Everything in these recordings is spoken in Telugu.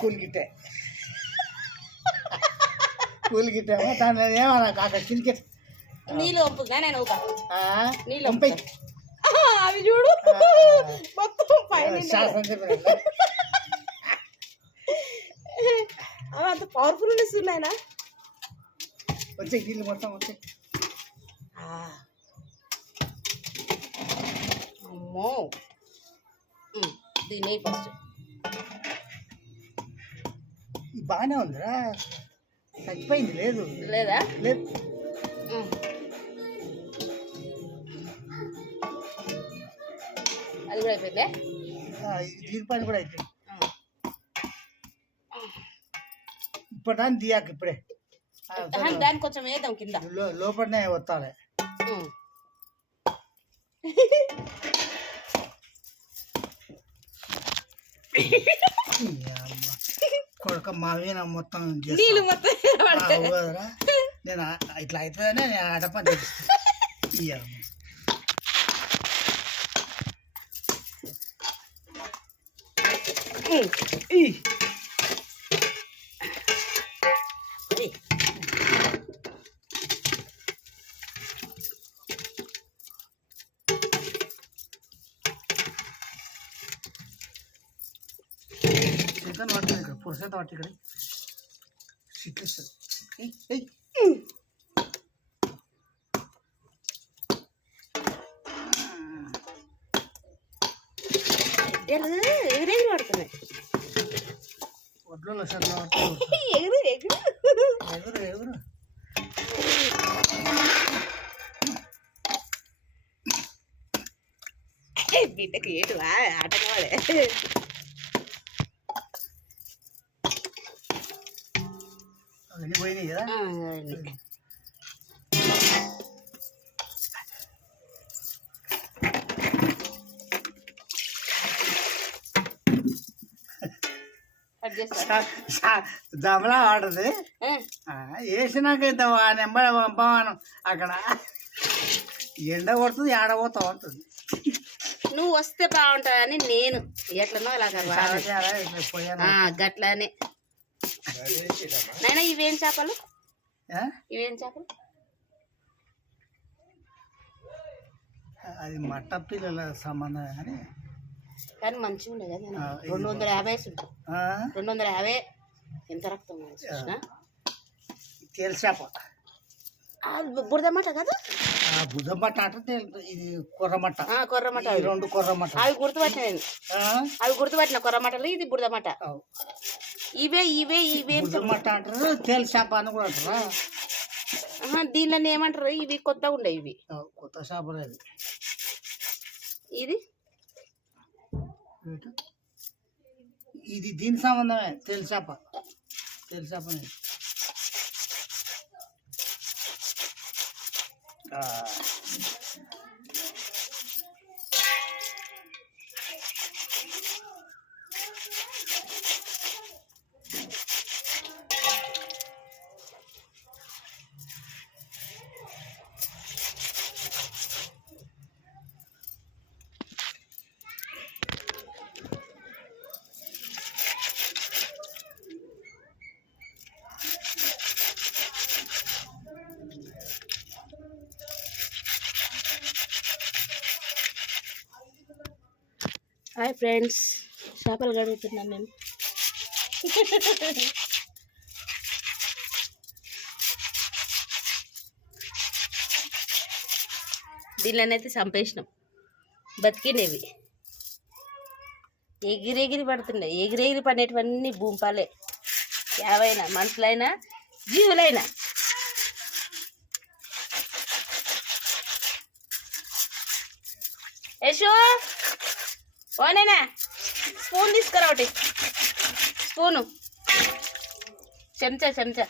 కూలి గిట్టే కూలి గిట్టేమో దాని ఏమన్నా కాక కిందికి నీళ్ళు వంపుగా నేను ఊప నీళ్ళు పంపై అవి చూడు మొత్తం పైన శాసనం చెప్పిన అవి అంత పవర్ఫుల్ ఉన్నాయినా వచ్చే నీళ్ళు మొత్తం వచ్చే అమ్మో దీన్ని ఫస్ట్ బాగానే ఉందిరా. చచ్చిపోయింది లేదు. లేదా? లేదు. ఉమ్. అది కూడా అయిపోయిందే? ఆ, ఈ దీని పని కూడా అయిపోయింది. తీయాక ఇప్పుడే. ఆ, ఆహా, దాన్ని కొంచెం వేద్దాం కింద. లోపలనే వస్తాలే. కొడుక మా వీణ మొత్తం నీళ్ళు మొత్తం ఆ, నేను ఇట్లా అవుతుందనే నేను ఆడపని చేపిస్తా ఈ చికెన్ పట్టింది ఇక్కడ పురుషత పట్టి ఇక్కడ చిక్కిస్తుంది ఏయ్, ఏయ్. బిడ్డలు ఎగిరెగిరి పడుతున్నాయి వడ్లలో సర్లో పట్టి ఎగురు ఎగురు ఎగురు ఎగురు బిడ్డకి ఏటు ఆటగాడే పోయినాయి కదా? దమలా ఆడది. వేసినాక ఇంత ఆ నెంబర్ పంపమాను అక్కడ ఎండ కొడుతుంది ఆడబోతా ఉంటుంది నువ్వు వస్తే బాగుంటుందని నేను ఎట్లనో అలాగ గట్లానే. నైనా ఇవేం చేపలు? ఇవేం చేపలు? అది మట్ట పిల్లల సంబంధం కానీ కానీ మంచిగా ఉండే కదా రెండు వందల యాభై రెండు వందల యాభై ఎంత రక్తం ఆ, బురదమట కదా? ఆ బుధ మట్ట అంటే ఇది కొర్రమట అవి. రెండు కొర్రమట్ట అవి గుర్తుపట్టిన? అవి గుర్తుపట్టిన కొర్రమటలు ఇది బురదమట. ఇవే ఇవే ఇవే. అంటారు తేల్చాప అని కూడా అంటారా? దీనిలో ఏమంటారు? ఇవి కొత్తగా ఉండే ఇవి. కొత్త చేపలు ఇది? ఇది దీని సంబంధమే తెలిసాప తెలిసాప హాయ్ ఫ్రెండ్స్. చేపలు కడుగుతున్నాను నేను. దీనిలోనైతే చంపేసినాం. బతికినవి. ఎగిరెగిరి పడుతున్నాయి. ఎగిరెగిరి పడేటివన్నీ భూంపాలే యావైనా మనుషులైనా జీవులైనా. యశో! ఓనేనా స్పూన్ తీసుకురా ఒకటి. స్పూను. చెంచా చెంచా.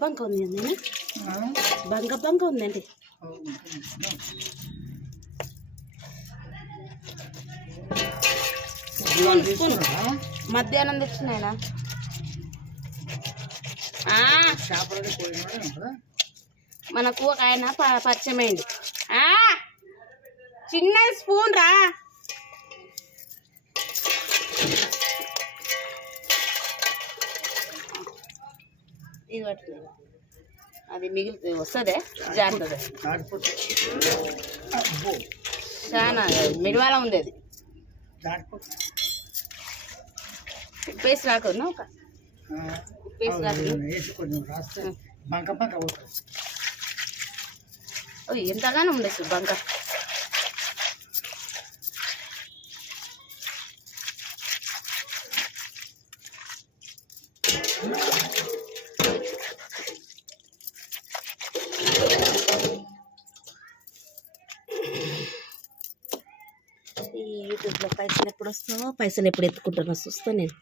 బంక ఉంది? బంక బంక ఉందండి స్పూన్ స్పూన్? మధ్యాహ్నం తెచ్చినాయనా ఆ, చేపలకి పోయినోడే ఉంటుందా మనకు ఒక ఆయన ప- పరిచయం అయింది ఆ, చిన్న స్పూన్ రా. ఇది పట్టుకో. అది మిగిలి వస్తుంది జాగ్రత్త చాలా మిడివాల ఉంది అది దాటిపోతే పేస్ట్ రాకుండా ఒక ఆ, పేస్ట్ రాకు అవును, వేసి కొంచెం రాస్తే బంక బంక అవుతుంది ఓ ఎంతగానో ఉంది అసలు బంక ఈ యూట్యూబ్లో పైసలు ఎప్పుడు వస్తావో పైసలు ఎప్పుడు ఎత్తుకుంటానో చూస్తా నేను.